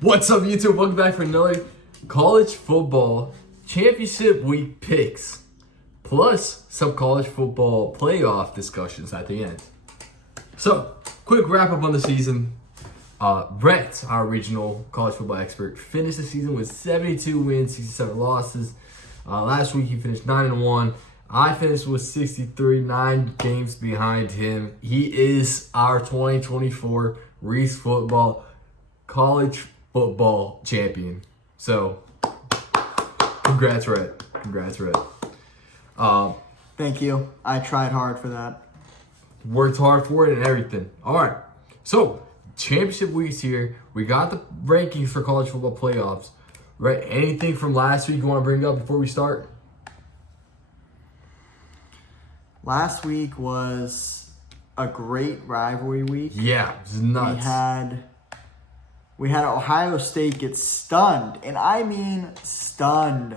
What's up, YouTube? Welcome back for another college football championship week picks, plus some college football playoff discussions at the end. So, quick wrap up on the season. Brett, our regional college football expert, finished the season with 72 wins, 67 losses. Last week he finished 9-1. I finished with 63, 9 games behind him. He is our 2024 Reese Football college football champion. So, congrats, Rhett. Congrats, Rhett. Thank you. I tried hard for that. Worked hard for it and everything. All right. So, championship week's here. We got the rankings for college football playoffs. Right? Anything from last week you want to bring up before we start? Last week was a great rivalry week. Yeah, it was nuts. We had Ohio State get stunned, and I mean stunned,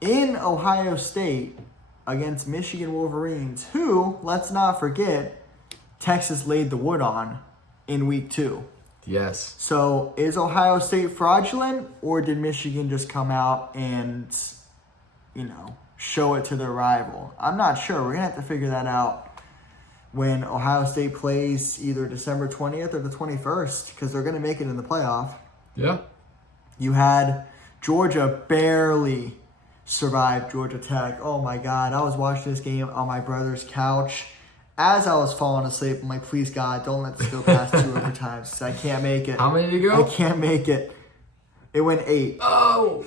in Ohio State against Michigan Wolverines, who, let's not forget, Texas laid the wood on in week 2. Yes. So is Ohio State fraudulent, or did Michigan just come out and, show it to their rival? I'm not sure. We're going to have to figure that out when Ohio State plays either December 20th or the 21st, because they're going to make it in the playoff. Yeah. You had Georgia barely survive Georgia Tech. Oh, my God. I was watching this game on my brother's couch. As I was falling asleep, I'm like, please, God, don't let this go past 2 overtimes. I can't make it. How many did it go? I can't make it. It went 8. Oh!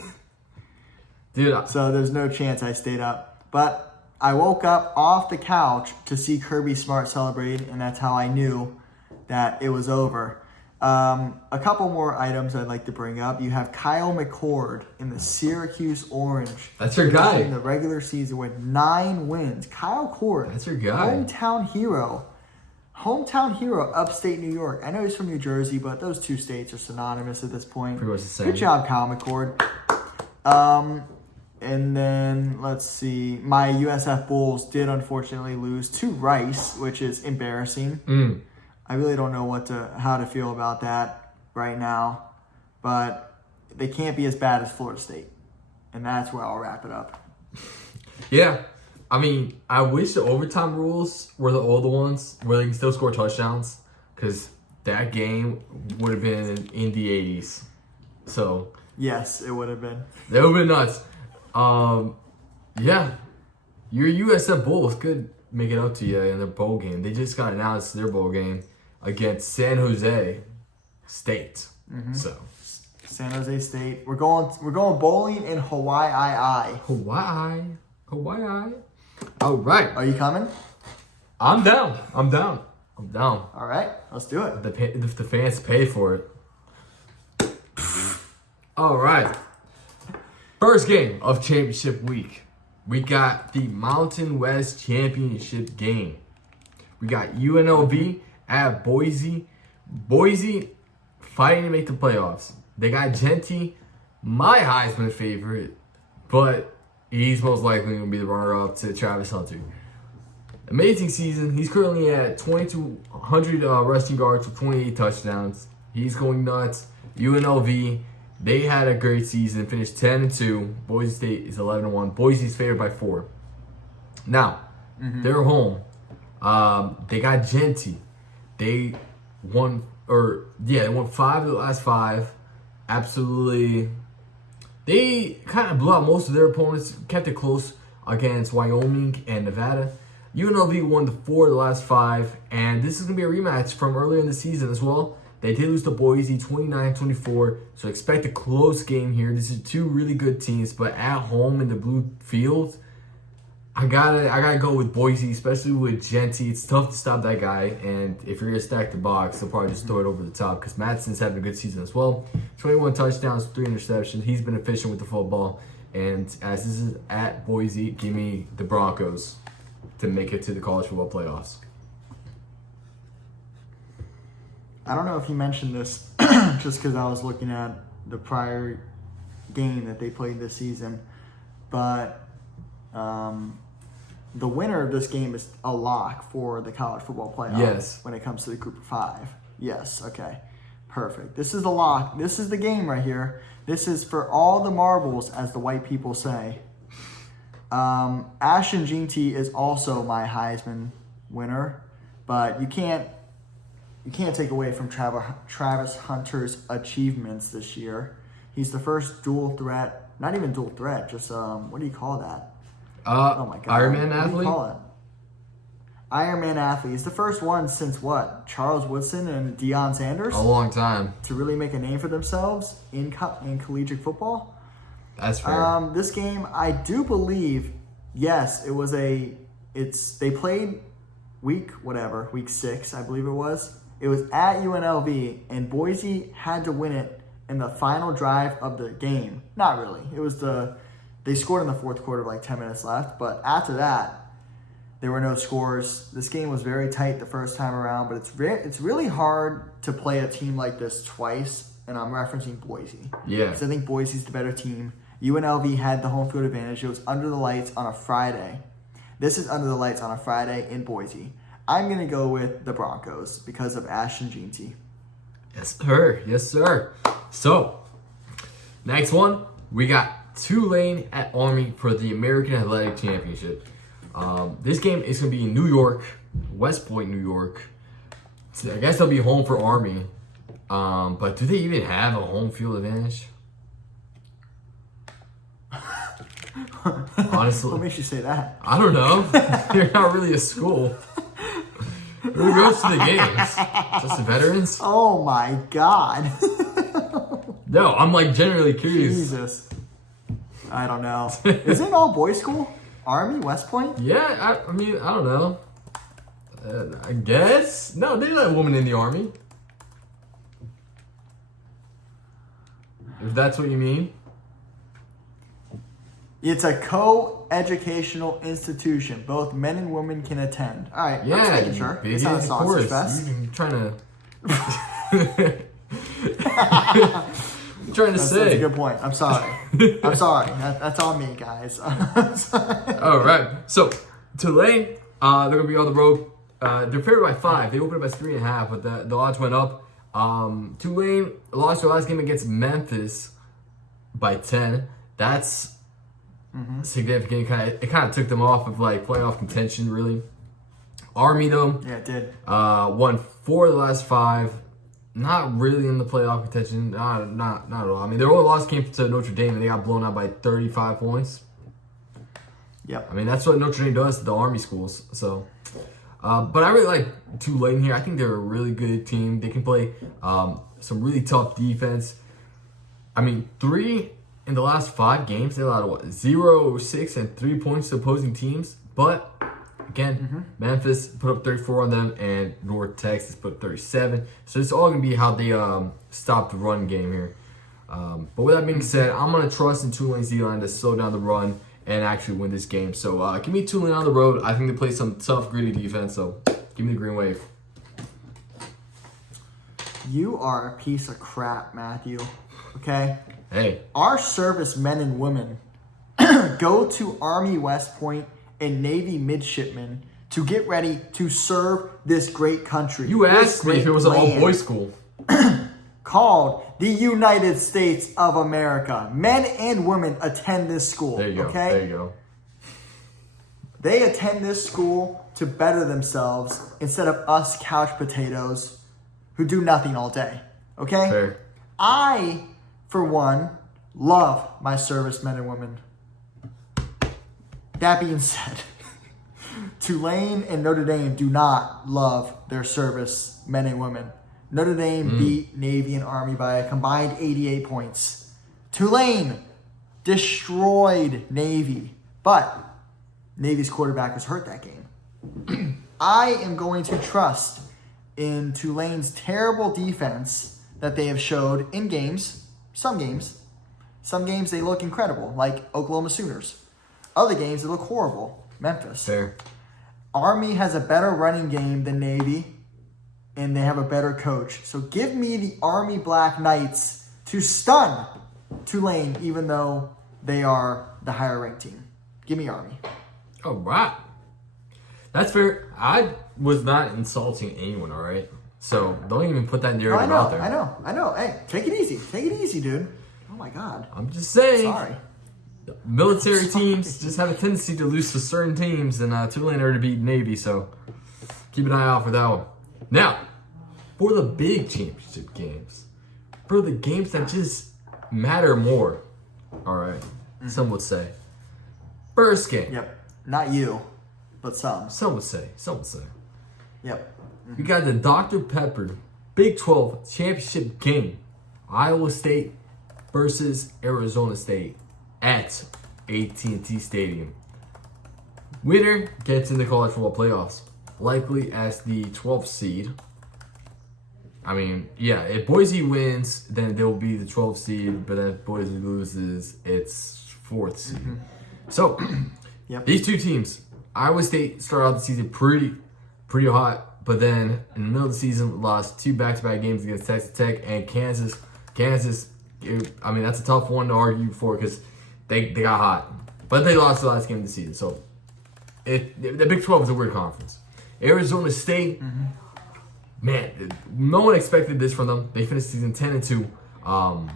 Dude. So there's no chance I stayed up. But I woke up off the couch to see Kirby Smart celebrate, and that's how I knew that it was over. A couple more items I'd like to bring up. You have Kyle McCord in the Syracuse Orange. That's your guy. In the regular season with 9 wins. Kyle McCord. That's your guy. Hometown hero. Hometown hero, upstate New York. I know he's from New Jersey, but those 2 states are synonymous at this point. Pretty much the same. Good job, Kyle McCord. And then, let's see. My USF Bulls did unfortunately lose to Rice, which is embarrassing. I really don't know how to feel about that right now. But they can't be as bad as Florida State. And that's where I'll wrap it up. Yeah. I mean, I wish the overtime rules were the older ones where they can still score touchdowns, because that game would have been in the 80s. So, yes, it would have been. That would have been nuts. Yeah, your USF Bulls could make it up to you in their bowl game. They just got announced their bowl game against San Jose State. So San Jose State. We're going bowling in Hawaii. Hawaii. All right. Are you coming? I'm down. All right, let's do it. If the fans pay for it. All right. First game of championship week. We got the Mountain West Championship game. We got UNLV at Boise. Boise fighting to make the playoffs. They got Genty, my Heisman favorite, but he's most likely going to be the runner-up to Travis Hunter. Amazing season. He's currently at 2,200 rushing yards with 28 touchdowns. He's going nuts. UNLV, they had a great season, finished 10-2. Boise State is 11-1. Boise's favored by 4. Now, they're home. They got Genty. They won 5 of the last 5. Absolutely. They kind of blew out most of their opponents, kept it close against Wyoming and Nevada. UNLV won the 4 of the last 5, and this is going to be a rematch from earlier in the season as well. They did lose to Boise 29-24, so expect a close game here. This is 2 really good teams, but at home in the blue field, I gotta go with Boise, especially with Genty. It's tough to stop that guy, and if you're gonna stack the box, they'll probably just throw it over the top, because Madsen's having a good season as well. 21 touchdowns, 3 interceptions. He's been efficient with the football, and as this is at Boise, give me the Broncos to make it to the college football playoffs. I don't know if you mentioned this just because I was looking at the prior game that they played this season, but the winner of this game is a lock for the college football playoff. Yes. When it comes to the group of 5. Yes, okay. Perfect. This is the lock. This is the game right here. This is for all the marbles, as the white people say. Ashton Jeanty is also my Heisman winner, but you can't take away from Travis Hunter's achievements this year. He's the first dual threat, not even dual threat, just what do you call that? Oh my God, Ironman what athlete. do you call it? Ironman athlete. He's the first one since what? Charles Woodson and Deion Sanders A long time. to really make a name for themselves in collegiate football. That's fair. This game, I do believe, yes, it was they played week 6, I believe it was. It was at UNLV, and Boise had to win it in the final drive of the game. Not really. It was they scored in the fourth quarter with like 10 minutes left, but after that, there were no scores. This game was very tight the first time around, but it's really hard to play a team like this twice, and I'm referencing Boise. Yeah. Because I think Boise's the better team. UNLV had the home field advantage. It was under the lights on a Friday. This is under the lights on a Friday in Boise. I'm going to go with the Broncos because of Ashton Jeanty. Yes, sir. Yes, sir. So, next one, we got Tulane at Army for the American Athletic Championship. This game is going to be in New York, West Point, New York. So I guess they'll be home for Army. But do they even have a home field advantage? Honestly, What makes you say that? I don't know. You're not really a school. Who goes to the games? Just the veterans? Oh my God. No, I'm like generally curious. Jesus. I don't know. Is it an all boys school? Army, West Point? Yeah, I mean, I don't know. I guess. No, they let women in the Army. If that's what you mean. It's a co-educational institution. Both men and women can attend. All right, I'm just making sure. It's not a sausage fest. You're trying to... trying to That's say. a good point. I'm sorry. I'm sorry. That's on me, guys. I'm sorry. All right. So, Tulane, they're going to be on the road. They're favored by 5. They opened up as 3.5, but the odds went up. Tulane lost their last game against Memphis by 10. That's significant. It kind of took them off of like playoff contention, really. Army, though, Yeah, it did. won 4 of the last 5. Not really in the playoff contention. Not at all. I mean, their only loss came to Notre Dame, and they got blown out by 35 points. Yep. I mean, that's what Notre Dame does to the Army schools. So, but I really like Tulane here. I think they're a really good team. They can play some really tough defense. I mean, 3 in the last 5 games, they allowed 0, 6, and 3 points to opposing teams. But again, Memphis put up 34 on them, and North Texas put up 37. So it's all going to be how they stop the run game here. But with that being said, I'm going to trust in Tulane's D-line to slow down the run and actually win this game. So give me Tulane on the road. I think they play some tough, gritty defense. So give me the green wave. You are a piece of crap, Matthew. Okay? Hey, Our servicemen and women go to Army West Point and Navy midshipmen to get ready to serve this great country. you asked me if it was an all-boys school. Called the United States of America. Men and women attend this school. There you go. Okay? There you go. They attend this school to better themselves instead of us couch potatoes who do nothing all day. Okay? Fair. I, for one, love my servicemen and women. That being said, Tulane and Notre Dame do not love their service men and women. Notre Dame beat Navy and Army by a combined 88 points. Tulane destroyed Navy, but Navy's quarterback was hurt that game. I am going to trust in Tulane's terrible defense that they have showed in games. Some games they look incredible, like Oklahoma Sooners. Other games they look horrible, Memphis. Fair. Army has a better running game than Navy, and they have a better coach. So give me the Army Black Knights to stun Tulane, even though they are the higher ranked team. Give me Army. All right. That's fair. I was not insulting anyone, all right? So don't even put that No, narrative out there. I know. Hey, take it easy, dude. Oh my God. I'm just saying. Sorry. Military teams just have a tendency to lose to certain teams, and Tulane are to beat Navy, so keep an eye out for that one. Now, for the big championship games, for the games that just matter more, all right, some would say. First game. Yep. Not you, but some. Some would say. Yep. We got the Dr. Pepper Big 12 championship game. Iowa State versus Arizona State at AT&T Stadium. Winner gets in the college football playoffs, likely as the 12th seed. I mean, yeah, if Boise wins, then they'll be the 12th seed, but then if Boise loses, it's 4th seed. So, Yep. these two teams, Iowa State started out the season pretty hot, but then in the middle of the season lost 2 back-to-back games against Texas Tech and Kansas. I mean, that's a tough one to argue for because they got hot, but they lost the last game of the season. So the Big 12 is a weird conference. Arizona State, man, no one expected this from them. They finished season 10-2.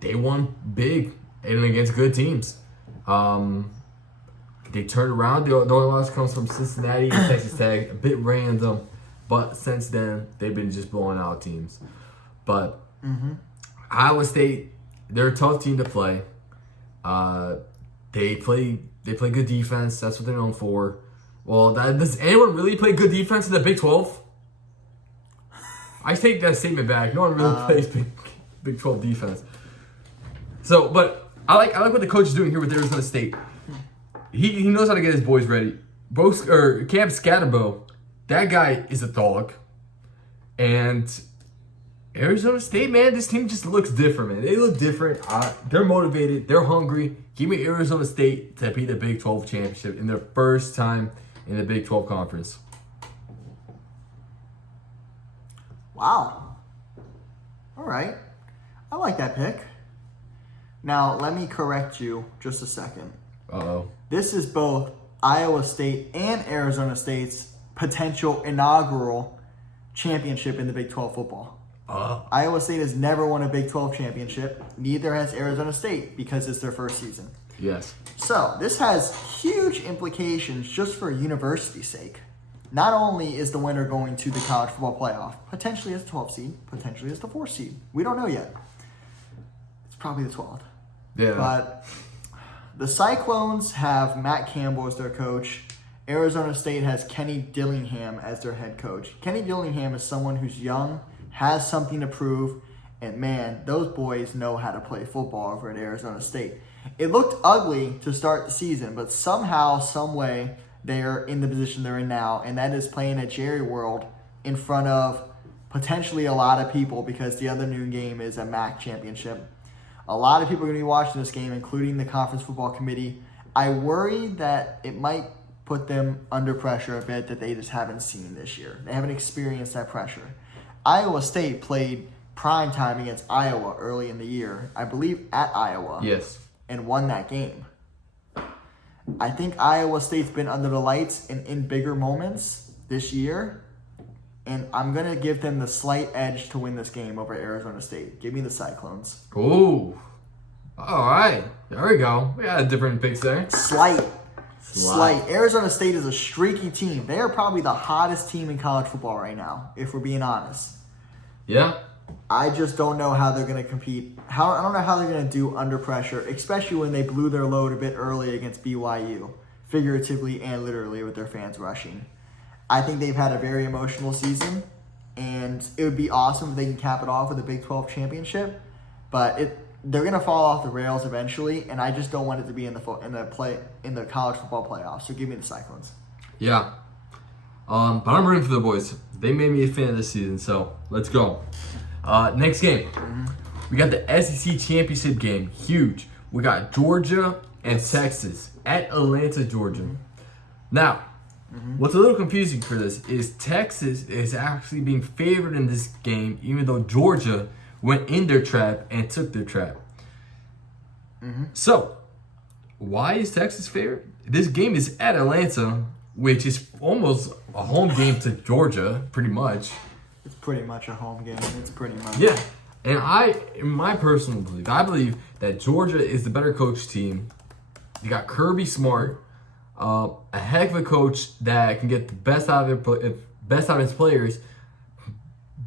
They won big and against good teams. They turned around. The only loss comes from Cincinnati and Texas Tech. A bit random, but since then they've been just blowing out teams. But Iowa State, they're a tough team to play. They play good defense. That's what they're known for. Well, does anyone really play good defense in the Big 12? I take that statement back. No one really plays Big 12 defense. So, but I like what the coach is doing here with Arizona State. He knows how to get his boys ready. Cam Scatterbo, that guy is a dog. And Arizona State, man, this team just looks different, man. They look different. They're motivated. They're hungry. Give me Arizona State to beat the Big 12 championship in their first time in the Big 12 conference. Wow. All right. I like that pick. Now, let me correct you just a second. Uh-oh. This is both Iowa State and Arizona State's potential inaugural championship in the Big 12 football. Iowa State has never won a Big 12 championship. Neither has Arizona State because it's their first season. Yes. So this has huge implications just for university's sake. Not only is the winner going to the college football playoff, potentially as the 12th seed, potentially as the 4th seed. We don't know yet. It's probably the 12th. Yeah. But the Cyclones have Matt Campbell as their coach. Arizona State has Kenny Dillingham as their head coach. Kenny Dillingham is someone who's young, has something to prove, and man, those boys know how to play football over at Arizona State. It looked ugly to start the season, but somehow, some way, they're in the position they're in now, and that is playing at Jerry World in front of potentially a lot of people because the other noon game is a MAC championship. A lot of people are going to be watching this game, including the Conference Football Committee. I worry that it might put them under pressure a bit that they just haven't seen this year. They haven't experienced that pressure. Iowa State played primetime against Iowa early in the year, I believe at Iowa. Yes. And won that game. I think Iowa State's been under the lights in bigger moments this year. And I'm going to give them the slight edge to win this game over Arizona State. Give me the Cyclones. Ooh. All right. There we go. We got a different picks there. Slight. Arizona State is a streaky team. They are probably the hottest team in college football right now, if we're being honest. Yeah. I just don't know how they're going to compete. I don't know how they're going to do under pressure, especially when they blew their load a bit early against BYU, figuratively and literally with their fans rushing. I think they've had a very emotional season, and it would be awesome if they can cap it off with a Big 12 championship, but they're going to fall off the rails eventually, and I just don't want it to be in the college football playoffs. So give me the Cyclones. Yeah. But I'm rooting for the boys. They made me a fan this season, so let's go. Next game. We got the SEC championship game. Huge. We got Georgia and Texas at Atlanta, Georgia. Now, what's a little confusing for this is Texas is actually being favored in this game, even though Georgia went in their trap and took their trap. So, why is Texas favored? This game is at Atlanta, which is almost a home game to Georgia, pretty much. It's pretty much a home game. It's pretty much. Yeah. And in my personal belief, I believe that Georgia is the better coach team. You got Kirby Smart, a heck of a coach that can get the best out of his players,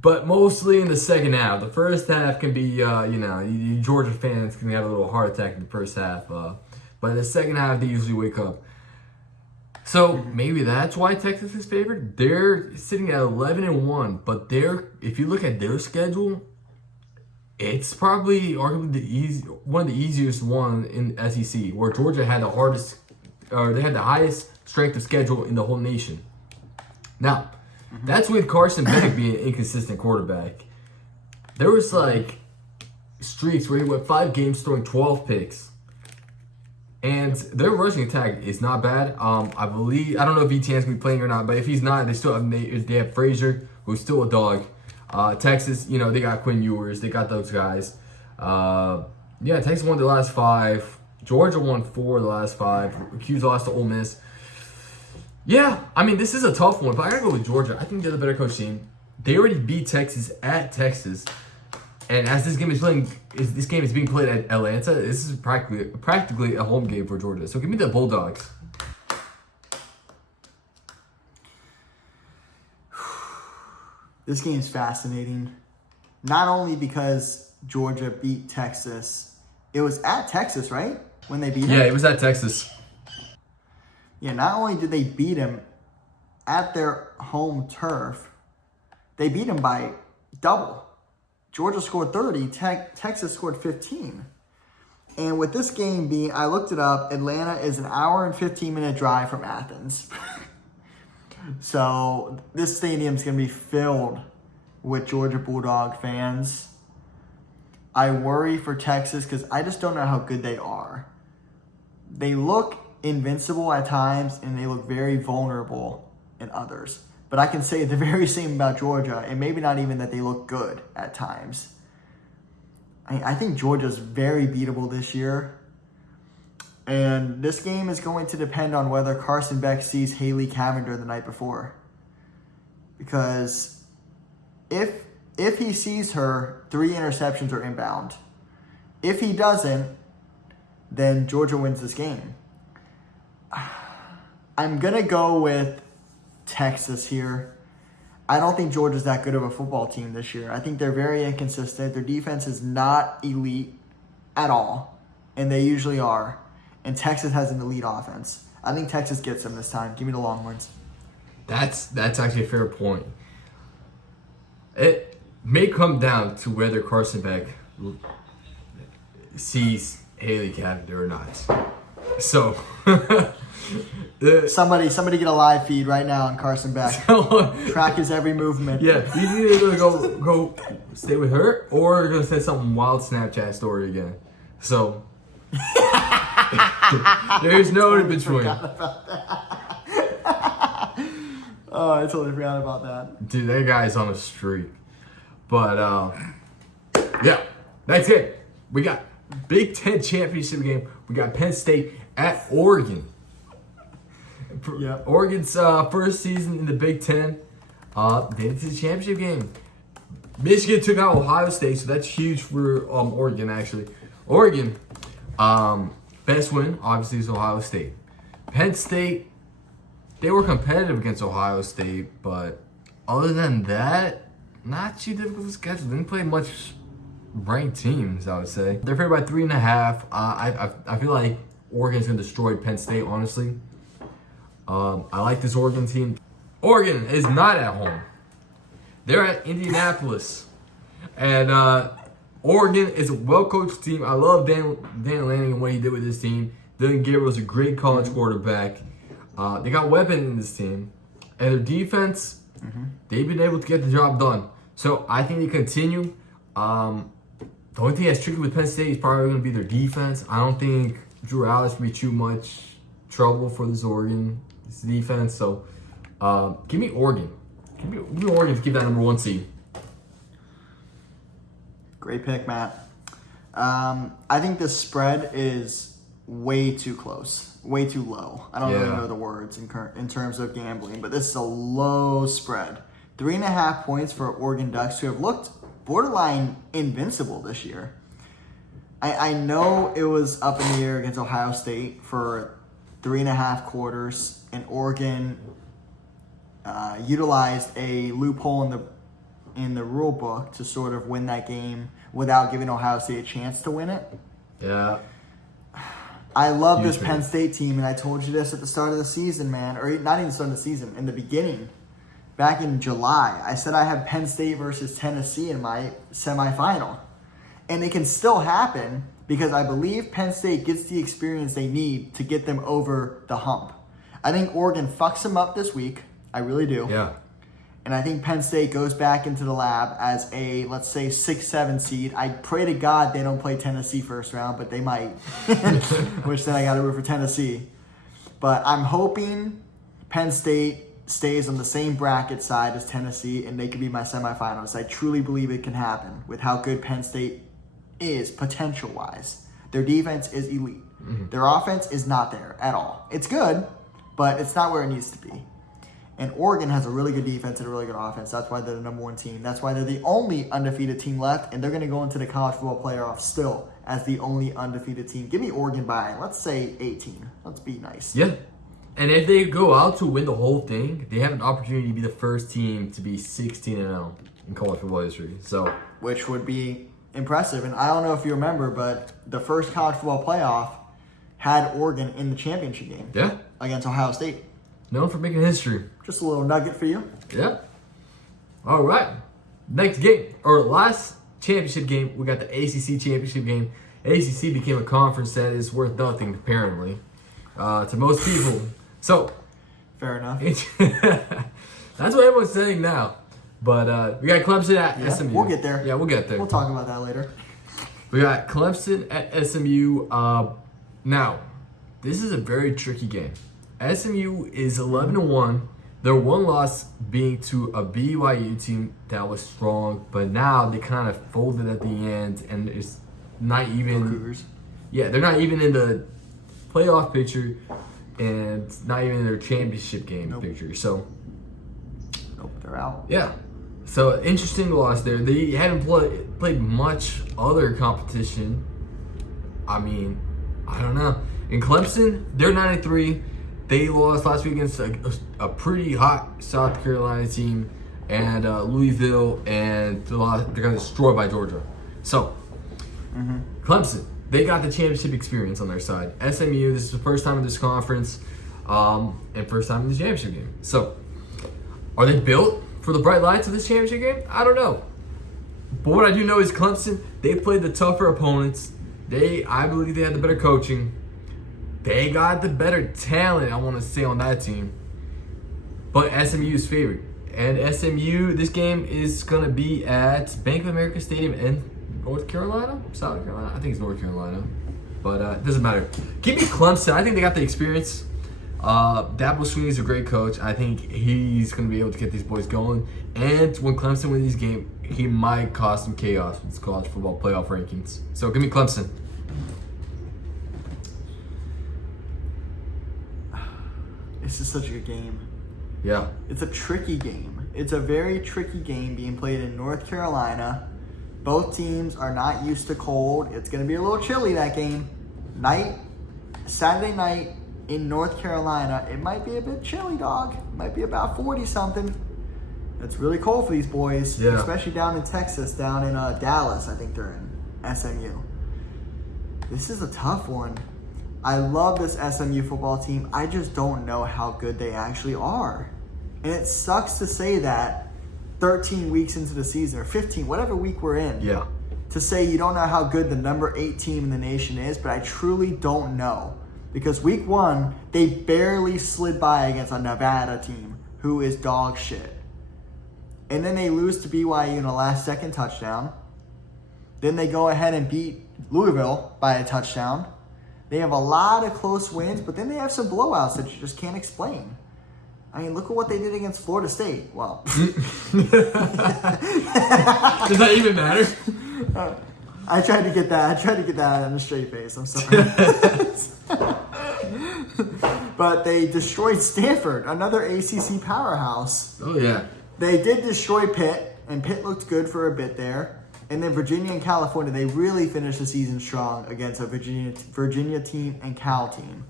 but mostly in the second half. The first half can be, you Georgia fans can have a little heart attack in the first half, but in the second half they usually wake up. So maybe that's why Texas is favored. They're sitting at 11-1, but if you look at their schedule, it's probably arguably one of the easiest one in SEC, where Georgia had they had the highest strength of schedule in the whole nation. Now, that's with Carson Beck being an inconsistent quarterback. There was like streaks where he went 5 games throwing 12 picks. And their rushing attack is not bad. I don't know if ETN's gonna be playing or not, but if he's not, they have Frazier, who's still a dog. Texas, they got Quinn Ewers. They got those guys. Texas won the last 5. Georgia won 4 of the last 5. Q's lost to Ole Miss. Yeah, I mean, this is a tough one, but I gotta go with Georgia. I think they're the better coach team. They already beat Texas at Texas. And as this game is being played at Atlanta, this is practically a home game for Georgia. So give me the Bulldogs. This game is fascinating. Not only because Georgia beat Texas. It was at Texas, right? When they beat them? Yeah, it was at Texas. Yeah, not only did they beat him at their home turf, they beat him by double. Georgia scored 30, Texas scored 15. And with this game being, I looked it up, Atlanta is an hour and 15-minute drive from Athens. So this stadium's going to be filled with Georgia Bulldog fans. I worry for Texas because I just don't know how good they are. They look invincible at times and they look very vulnerable in others. But I can say the very same about Georgia, and maybe not even that they look good at times. I think Georgia's very beatable this year. And this game is going to depend on whether Carson Beck sees Haley Cavender the night before. Because if he sees her, 3 interceptions are inbound. If he doesn't, then Georgia wins this game. I'm going to go with Texas here. I don't think Georgia's that good of a football team this year. I think they're very inconsistent. Their defense is not elite at all, and they usually are. And Texas has an elite offense. I think Texas gets them this time. Give me the Longhorns. That's actually a fair point. It may come down to whether Carson Beck sees Haley Cavender or not. So somebody get a live feed right now on Carson Beck. Track his every movement. Yeah, he's either gonna go stay with her or you're gonna send some wild Snapchat story again. So there's no in between. Oh, I totally forgot about that. Dude, that guy's on a streak. But yeah, that's it. We got Big Ten championship game. We got Penn State at Oregon. Yep. Oregon's first season in the Big Ten. They did the championship game. Michigan took out Ohio State, so that's huge for Oregon, actually. Oregon, best win, obviously, is Ohio State. Penn State, they were competitive against Ohio State, but other than that, not too difficult to schedule. Didn't play much ranked teams, I would say. They're favored by 3.5. I feel like Oregon's going to destroy Penn State, honestly. I like this Oregon team. Oregon is not at home. They're at Indianapolis. And Oregon is a well-coached team. I love Dan Lanning and what he did with this team. Dylan Gabriel's a great college quarterback. They got weapons in this team. And their defense, they've been able to get the job done. So I think they continue. The only thing that's tricky with Penn State is probably going to be their defense. I don't think Drew Allis will be too much trouble for this Oregon defense. So give me Oregon. Give me Oregon to keep that number 1 seed. Great pick, Matt. I think the spread is way too close, way too low. I don't really know the words in terms of gambling, but this is a low spread. 3.5 points for Oregon Ducks, who have looked borderline invincible this year. I know it was up in the air against Ohio State for 3.5 quarters, and Oregon utilized a loophole in the rule book to sort of win that game without giving Ohio State a chance to win it. Yeah. I love Huge this fan. Penn State team, and I told you this at the start of the season, man, or not even the start of the season, in the beginning. Back in July, I said I have Penn State versus Tennessee in my semifinal. And it can still happen because I believe Penn State gets the experience they need to get them over the hump. I think Oregon fucks them up this week. I really do. Yeah. And I think Penn State goes back into the lab as a, let's say, 6-7 seed. I pray to God they don't play Tennessee first round, but they might. Which then I got to root for Tennessee. But I'm hoping Penn State stays on the same bracket side as Tennessee, and they could be my semifinals. I truly believe it can happen with how good Penn State is potential-wise. Their defense is elite. Mm-hmm. Their offense is not there at all. It's good, but it's not where it needs to be. And Oregon has a really good defense and a really good offense. That's why they're the number one team. That's why they're the only undefeated team left, and they're going to go into the college football playoff still as the only undefeated team. Give me Oregon by, let's say, 18. Let's be nice. Yeah. And if they go out to win the whole thing, they have an opportunity to be the first team to be 16-0 in college football history. So, Which would be impressive. And I don't know if you remember, but the first college football playoff had Oregon in the championship game yeah, against Ohio State. known for making history. Just a little nugget for you. Yeah. All right. Next game, or last championship game, we got the ACC championship game. ACC became a conference that is worth nothing, apparently, to most people. So, Fair enough. that's what everyone's saying now. But we got Clemson at Yeah, SMU. we'll get there. Yeah, we'll get there. We'll talk about that later. We got Clemson at SMU. Now, this is a very tricky game. SMU is 11-1. Their one loss being to a BYU team that was strong, but now they kind of folded at the end, and it's not even. Cougars. Yeah, they're not even in the playoff picture, and not even in their championship game Nope. picture. So, Nope, they're out. yeah. So, interesting loss there. They hadn't played much other competition. I mean, I don't know. In Clemson, they're 9-3. They lost last week against a pretty hot South Carolina team and Louisville, and they got destroyed by Georgia. So, Clemson, they got the championship experience on their side. SMU, this is the first time in this conference and first time in the championship game. So, are they built for the bright lights of this championship game? I don't know. But what I do know is Clemson, they played the tougher opponents. I believe they had the better coaching. They got the better talent, I want to say, on that team. But SMU is favored. And SMU, this game is going to be at Bank of America Stadium in North Carolina? South Carolina? I think it's North Carolina. But it doesn't matter. Give me Clemson. I think they got the experience. Dabo Swinney is a great coach. I think he's going to be able to get these boys going. And when Clemson wins this game, he might cause some chaos with his college football playoff rankings. So give me Clemson. This is such a good game. Yeah. It's a tricky game. It's a very tricky game being played in North Carolina. Both teams are not used to cold. It's going to be a little chilly, that game. Saturday night in North Carolina, it might be a bit chilly, dog. It might be about 40-something. It's really cold for these boys, Yeah. especially down in Texas, down in Dallas, I think they're in, SMU. This is a tough one. I love this SMU football team. I just don't know how good they actually are. And it sucks to say that 13 weeks into the season, or 15, whatever week we're in, Yeah. to say you don't know how good the number 8 team in the nation is, but I truly don't know. Because week 1, they barely slid by against a Nevada team who is dog shit. And then they lose to BYU in a last-second touchdown. Then they go ahead and beat Louisville by a touchdown. They have a lot of close wins, but then they have some blowouts that you just can't explain. I mean, look at what they did against Florida State. Well, Does that even matter? I tried to get that out in a straight face. I'm sorry. But they destroyed Stanford, another ACC powerhouse. Oh, yeah. They did destroy Pitt, and Pitt looked good for a bit there. And then Virginia and California, they really finished the season strong against a Virginia team and Cal team.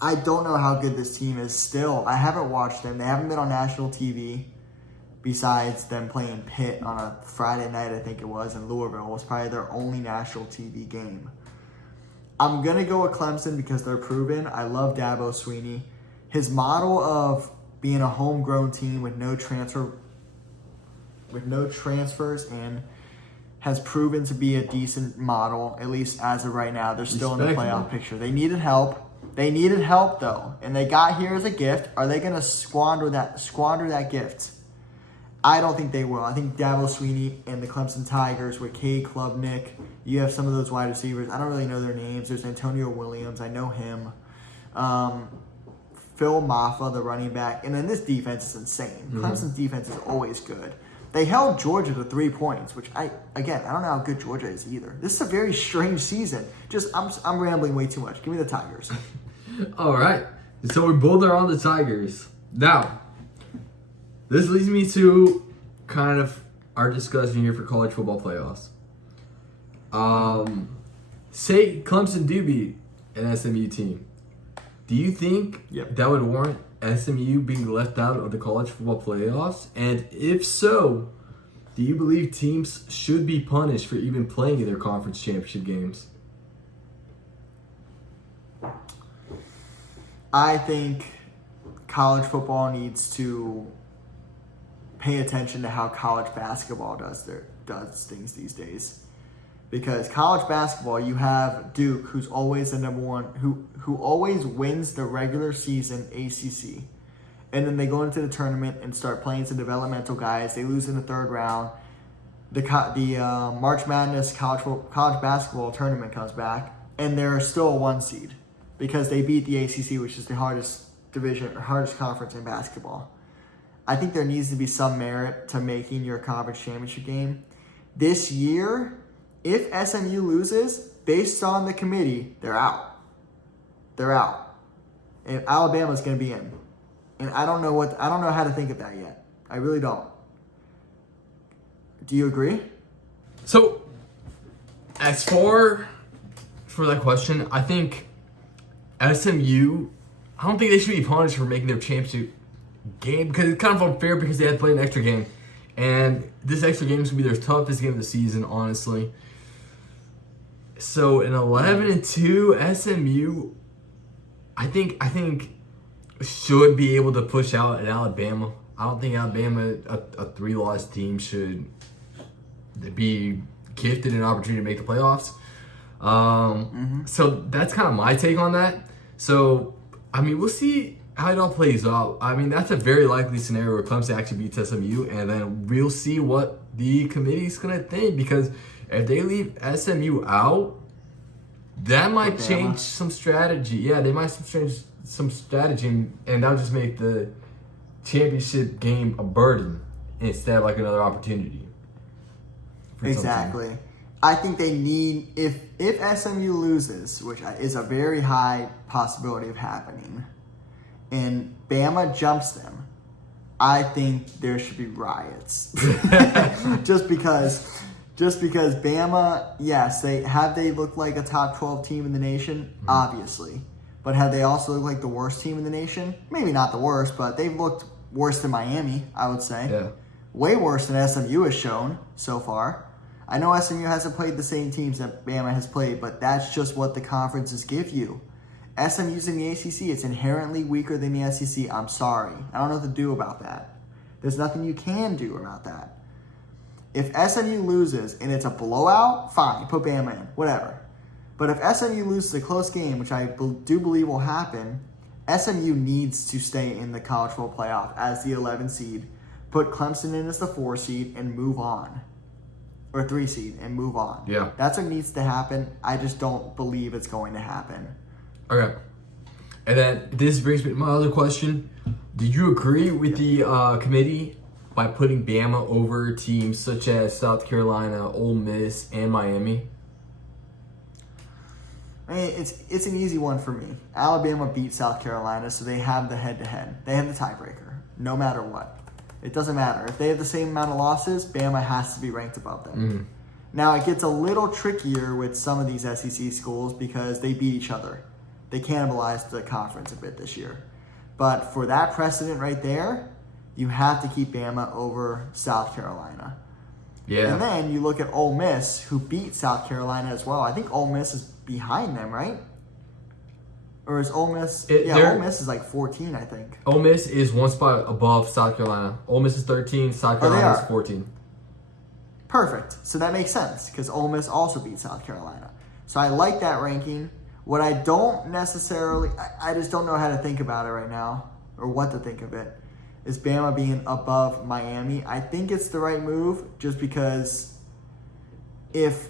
I don't know how good this team is still. I haven't watched them. They haven't been on national TV besides them playing Pitt on a Friday night, I think it was, in Louisville. It was probably their only national TV game. I'm going to go with Clemson because they're proven. I love Dabo Swinney. His model of being a homegrown team with no transfers and has proven to be a decent model, at least as of right now. They're still in the playoff picture. They needed help. They needed help, though, and they got here as a gift. Are they going to squander that gift? I don't think they will. I think Dabo Swinney and the Clemson Tigers with Cade Klubnik, you have some of those wide receivers. I don't really know their names. There's Antonio Williams. I know him. Phil Maffa, the running back. And then this defense is insane. Clemson's defense is always good. They held Georgia to 3 points, which I don't know how good Georgia is either. This is a very strange season. I'm rambling way too much. Give me the Tigers. All right. So we both are on the Tigers. Now, this leads me to kind of our discussion here for college football playoffs. Say Clemson do beat an SMU team. Do you think that would warrant SMU being left out of the college football playoffs? And if so, do you believe teams should be punished for even playing in their conference championship games? I think college football needs to pay attention to how college basketball does things these days. Because college basketball, you have Duke, who's always the number one, who always wins the regular season ACC. And then they go into the tournament and start playing some developmental guys. They lose in the third round. The March Madness college basketball tournament comes back, and they're still a 1 seed because they beat the ACC, which is the hardest division or hardest conference in basketball. I think there needs to be some merit to making your conference championship game. This year, if SMU loses, based on the committee, they're out. They're out. And Alabama's going to be in. And I don't know how to think of that yet. I really don't. Do you agree? So, as for that question, I think SMU, I don't think they should be punished for making their championship game because it's kind of unfair because they had to play an extra game. And this extra game is going to be their toughest game of the season, honestly. So, an 11-2 SMU, I think should be able to push out at Alabama. I don't think Alabama, a 3-loss team, should be gifted an opportunity to make the playoffs. So that's kind of my take on that. So, I mean, we'll see how it all plays out. I mean, that's a very likely scenario where Clemson actually beats SMU, and then we'll see what the committee's going to think, because if they leave SMU out, that might change some strategy. Yeah, they might change some strategy, and that'll just make the championship game a burden instead of like another opportunity. Exactly. I think they need, if SMU loses, which is a very high possibility of happening, and Bama jumps them, I think there should be riots. just because Bama, yes, they looked like a top 12 team in the nation, obviously. But have they also looked like the worst team in the nation? Maybe not the worst, but they've looked worse than Miami, I would say. Yeah. Way worse than SMU has shown so far. I know SMU hasn't played the same teams that Bama has played, but that's just what the conferences give you. SMU's in the ACC. It's inherently weaker than the SEC. I'm sorry. I don't know what to do about that. There's nothing you can do about that. If SMU loses and it's a blowout, fine, put Bama in, whatever. But if SMU loses a close game, which I do believe will happen, SMU needs to stay in the college football playoff as the 11 seed, put Clemson in as the 4 seed, and move on. Or 3 seed, and move on. Yeah. That's what needs to happen. I just don't believe it's going to happen. Okay. And then this brings me to my other question. Did you agree with the committee by putting Bama over teams such as South Carolina, Ole Miss, and Miami? I mean, it's an easy one for me. Alabama beat South Carolina, so they have the head-to-head. They have the tiebreaker, no matter what. It doesn't matter. If they have the same amount of losses, Bama has to be ranked above them. Now, it gets a little trickier with some of these SEC schools because they beat each other. They cannibalized the conference a bit this year. But for that precedent right there, you have to keep Bama over South Carolina. Yeah. And then you look at Ole Miss, who beat South Carolina as well. I think Ole Miss is behind them, right? Or is Ole Miss... Ole Miss is like 14, I think. Ole Miss is one spot above South Carolina. Ole Miss is 13, South Carolina is 14. Perfect. So that makes sense because Ole Miss also beat South Carolina. So I like that ranking. What I don't necessarily... I just don't know how to think about it right now or what to think of it. Is Bama being above Miami. I think it's the right move just because if...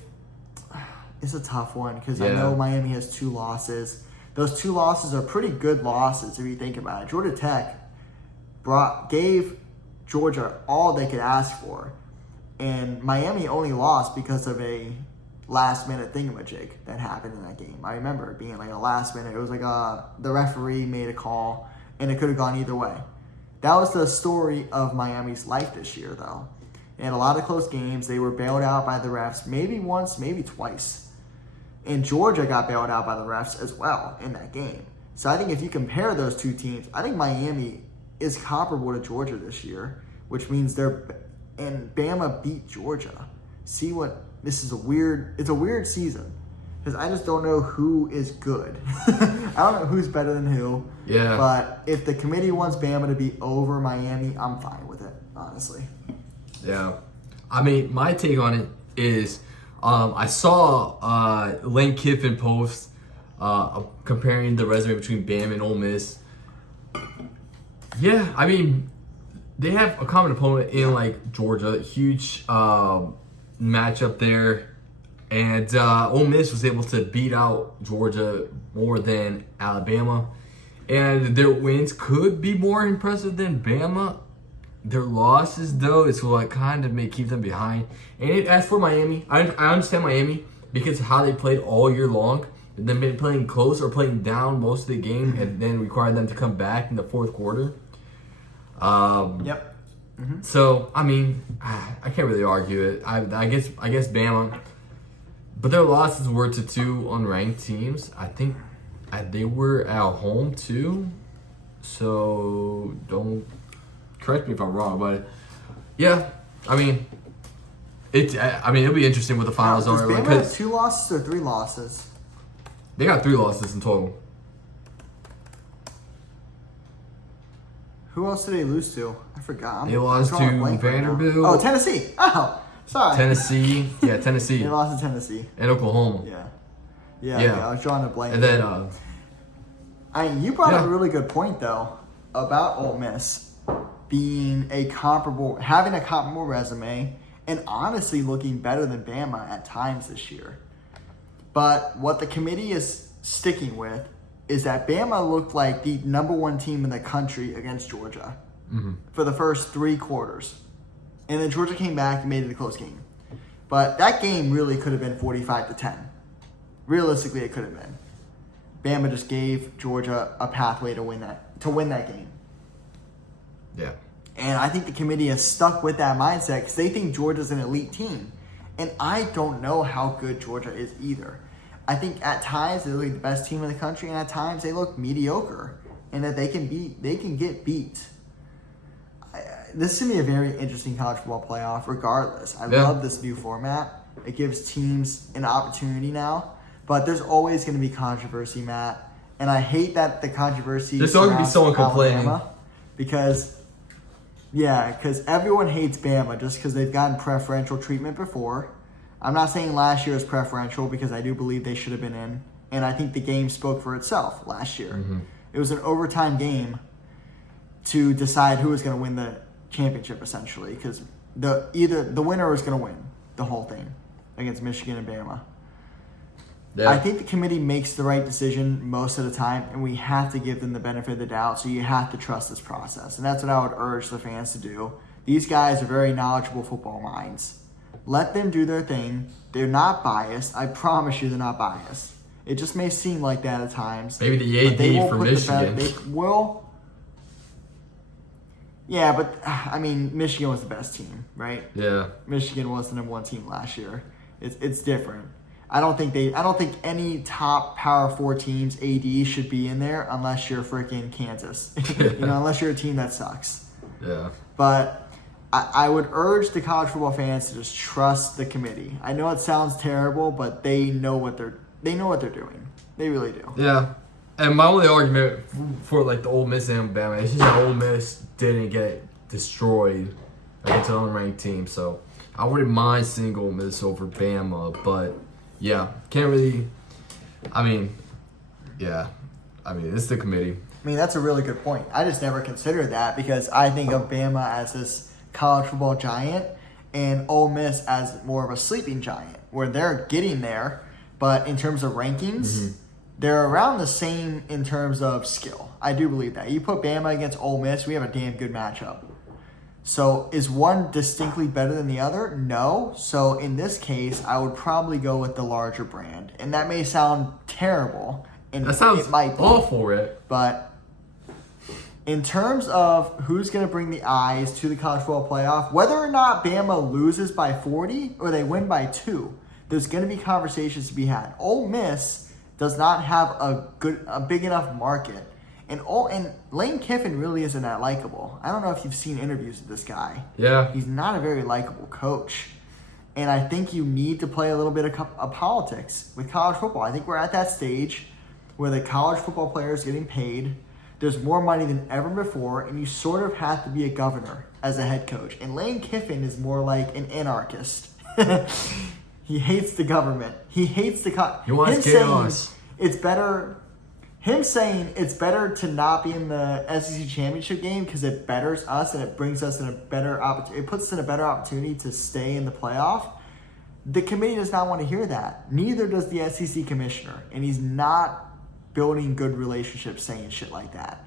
It's a tough one because I know Miami has 2 losses. Those 2 losses are pretty good losses if you think about it. Georgia Tech gave Georgia all they could ask for. And Miami only lost because of a last-minute thingamajig that happened in that game. I remember it being like a last minute. It was like the referee made a call, and it could have gone either way. That was the story of Miami's life this year, though. They had a lot of close games. They were bailed out by the refs maybe once, maybe twice. And Georgia got bailed out by the refs as well in that game. So I think if you compare those 2 teams, I think Miami is comparable to Georgia this year, which means and Bama beat Georgia. It's a weird season because I just don't know who is good. I don't know who's better than who. Yeah. But if the committee wants Bama to be over Miami, I'm fine with it, honestly. Yeah. I mean, my take on it is I saw Lane Kiffin post comparing the resume between Bama and Ole Miss. Yeah, I mean, they have a common opponent in like Georgia, huge matchup there, and Ole Miss was able to beat out Georgia more than Alabama, and their wins could be more impressive than Bama. Their losses, though, is what kind of may keep them behind. And as for Miami, I understand Miami because of how they played all year long. They've been playing close or playing down most of the game, and then required them to come back in the fourth quarter. Yep. Mm-hmm. So I mean, I can't really argue it. I guess Bama, but their losses were to 2 unranked teams. I think they were at home too. So don't correct me if I'm wrong, but yeah, I mean, it'll be interesting what the finals Does are. Bama have 2 losses or 3 losses? They got 3 losses in total. Who else did they lose to? I forgot. They lost to Vanderbilt. Right, oh, Tennessee. Oh, sorry. Tennessee. Yeah, Tennessee. They lost to Tennessee. And Oklahoma. Yeah. Okay, I was drawing a blank. And then, you brought up a really good point though about Ole Miss having a comparable resume, and honestly looking better than Bama at times this year. But what the committee is sticking with is that Bama looked like the number 1 team in the country against Georgia for the first 3 quarters. And then Georgia came back and made it a close game. But that game really could have been 45-10. Realistically, it could have been. Bama just gave Georgia a pathway to win that game. yeah. And I think the committee has stuck with that mindset because they think Georgia's an elite team. And I don't know how good Georgia is either. I think at times they look like the best team in the country, and at times they look mediocre, and that they can get beat. This is going to be a very interesting college football playoff regardless. I love this new format. It gives teams an opportunity now, but there's always going to be controversy, Matt. And I hate that the controversy there's always going to be someone complaining. Because everyone hates Bama just because they've gotten preferential treatment before. I'm not saying last year is preferential because I do believe they should have been in. And I think the game spoke for itself last year. Mm-hmm. It was an overtime game to decide who was going to win the championship, essentially. Because the winner was going to win the whole thing against Michigan and Bama. Yeah. I think the committee makes the right decision most of the time, and we have to give them the benefit of the doubt, so you have to trust this process. And that's what I would urge the fans to do. These guys are very knowledgeable football minds. Let them do their thing. They're not biased. I promise you they're not biased. It just may seem like that at times. Maybe the AD from Michigan. Yeah, but I mean, Michigan was the best team, right? Yeah. Michigan was the number 1 team last year. It's different. I don't think any top Power 4 teams AD should be in there unless you're freaking Kansas. Unless you're a team that sucks. Yeah. But I would urge the college football fans to just trust the committee. I know it sounds terrible, but they know what they're doing. They really do. Yeah. And my only argument for like the Ole Miss and Alabama is just that Ole Miss didn't get destroyed against an unranked team. So I wouldn't mind seeing Ole Miss over Bama, but yeah, can't really. I mean, it's the committee. I mean, that's a really good point. I just never considered that because I think of Bama as this college football giant and Ole Miss as more of a sleeping giant where they're getting there, but in terms of rankings, they're around the same in terms of skill. I do believe that. You put Bama against Ole Miss, we have a damn good matchup. So is one distinctly better than the other? No. So in this case, I would probably go with the larger brand. And that may sound terrible. And That sounds it might be, awful, right? but in terms of who's going to bring the eyes to the college football playoff, whether or not Bama loses by 40 or they win by 2, there's going to be conversations to be had. Ole Miss does not have a big enough market. And Lane Kiffin really isn't that likable. I don't know if you've seen interviews with this guy. Yeah. He's not a very likable coach. And I think you need to play a little bit of politics with college football. I think we're at that stage where the college football player is getting paid. There's more money than ever before, and you sort of have to be a governor as a head coach. And Lane Kiffin is more like an anarchist. He hates the government. He hates the... He wants chaos. Him saying it's better to not be in the SEC championship game because it betters us and it brings us in a better opportunity. It puts us in a better opportunity to stay in the playoff. The committee does not want to hear that. Neither does the SEC commissioner. And he's not building good relationships saying shit like that.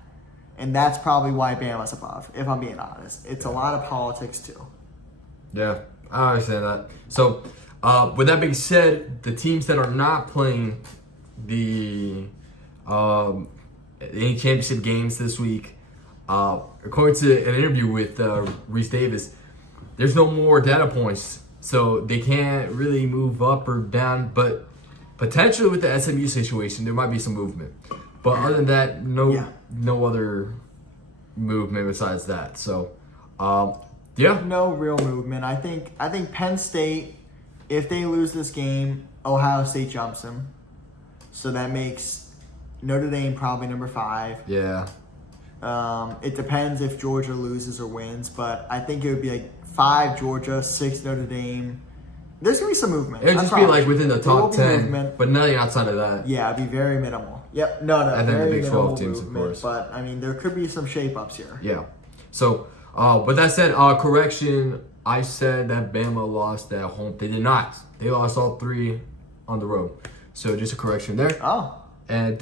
And that's probably why Bama's above, if I'm being honest. It's a lot of politics too. Yeah, I understand that. So, with that being said, the teams that are not playing any championship games this week, according to an interview with Reese Davis, there's no more data points, so they can't really move up or down. But potentially with the SMU situation, there might be some movement. But other than that, no other movement besides that. So, no real movement. I think Penn State, if they lose this game, Ohio State jumps them, so that makes Notre Dame probably number 5. Yeah. It depends if Georgia loses or wins, but I think it would be like 5 Georgia, 6 Notre Dame. There's going to be some movement. It would just be like within the top 10, but nothing outside of that. Yeah, it'd be very minimal. Yep, no. And then the Big 12 teams, of course. But, I mean, there could be some shape-ups here. Yeah. So, with that said, correction, I said that Bama lost at home. They did not. They lost all 3 on the road. So, just a correction there. Oh. And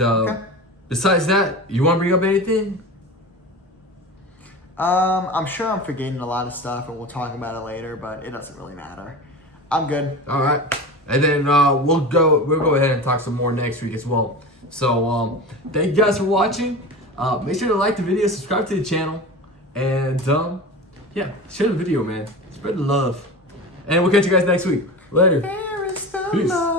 besides that, you want to bring up anything? I'm sure I'm forgetting a lot of stuff, and we'll talk about it later, but it doesn't really matter. I'm good. All right. And then we'll go ahead and talk some more next week as well. So thank you guys for watching. Make sure to like the video, subscribe to the channel, and share the video, man. Spread the love. And we'll catch you guys next week. Later. There is the Peace. love.